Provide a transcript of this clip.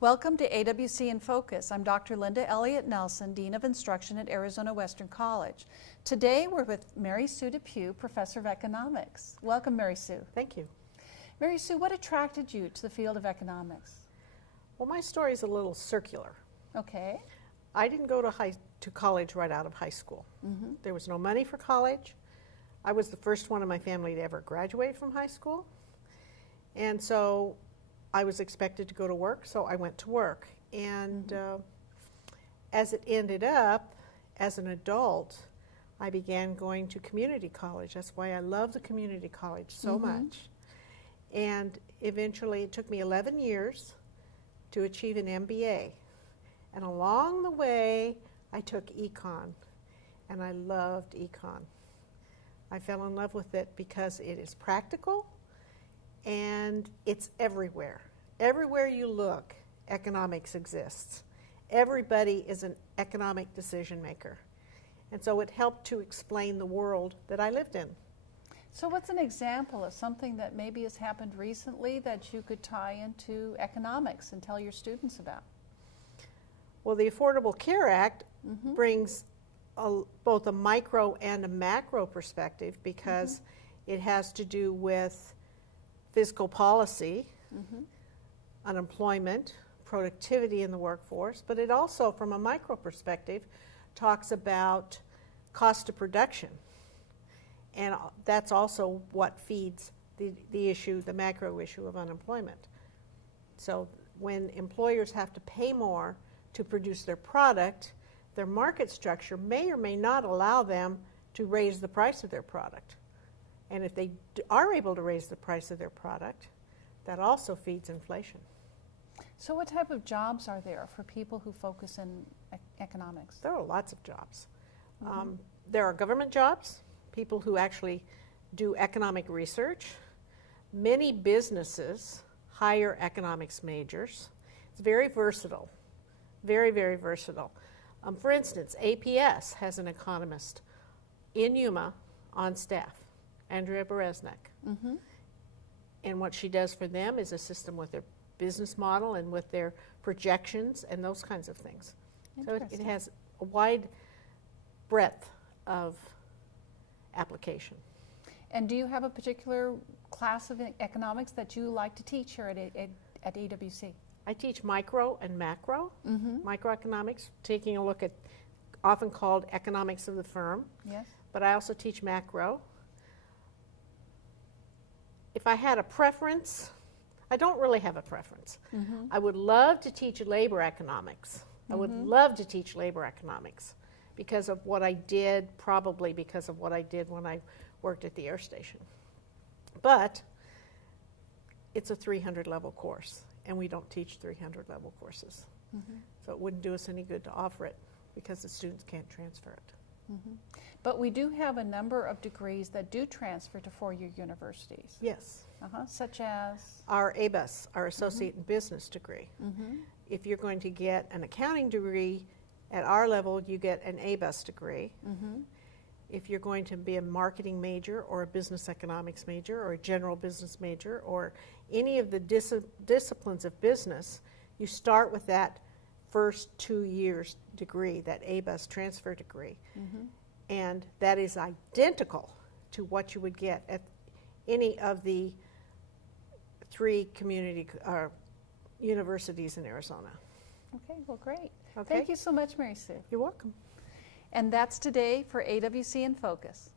Welcome to AWC in Focus. I'm Dr. Linda Elliott Nelson, Dean of Instruction at Arizona Western College. Today we're with Mary Sue DePuy, Professor of Economics. Welcome, Mary Sue. Thank you. Mary Sue, what attracted you to the field of economics? Well, my story is a little circular. Okay. I didn't go to college right out of high school. There was no money for college. I was the first one in my family to ever graduate from high school. And so I was expected to go to work, so I went to work. And as it ended up, as an adult, I began going to community college. That's why I love the community college so much. And eventually, it took me 11 years to achieve an MBA. And along the way, I took econ, and I loved econ. I fell in love with it because it is practical, and it's everywhere. Everywhere you look, economics exists. Everybody is an economic decision maker. And so it helped to explain the world that I lived in. So what's an example of something that maybe has happened recently that you could tie into economics and tell your students about? Well, the Affordable Care Act brings both a micro and a macro perspective because it has to do with fiscal policy, unemployment, productivity in the workforce, but it also, from a micro perspective, talks about cost of production. And that's also what feeds the issue, the macro issue of unemployment. So when employers have to pay more to produce their product, their market structure may or may not allow them to raise the price of their product. And if they are able to raise the price of their product, that also feeds inflation. So what type of jobs are there for people who focus in economics? There are lots of jobs. There are government jobs, people who actually do economic research. Many businesses hire economics majors. It's very versatile, very, very versatile. For instance, APS has an economist in Yuma on staff, Andrea Bereznek. And what she does for them is assist them with their business model and with their projections and those kinds of things. So it has a wide breadth of application. And do you have a particular class of economics that you like to teach here at AWC? I teach micro and macro, microeconomics, taking a look at often called economics of the firm. Yes. But I also teach macro. If I had a preference, I don't really have a preference. I would love to teach labor economics. I would love to teach labor economics because of what I did, probably because of what I did when I worked at the air station. But it's a 300-level course, and we don't teach 300-level courses. So it wouldn't do us any good to offer it because the students can't transfer it. But we do have a number of degrees that do transfer to four-year universities. Yes. Such as? Our ABUS, our Associate in Business degree. If you're going to get an accounting degree at our level, you get an ABUS degree. If you're going to be a marketing major or a business economics major or a general business major or any of the disciplines of business, you start with that first 2 years degree, that ABUS transfer degree. And that is identical to what you would get at any of the 3 community universities in Arizona. Okay, well, great. Okay. Thank you so much, Mary Sue. You're welcome. And that's today for AWC in Focus.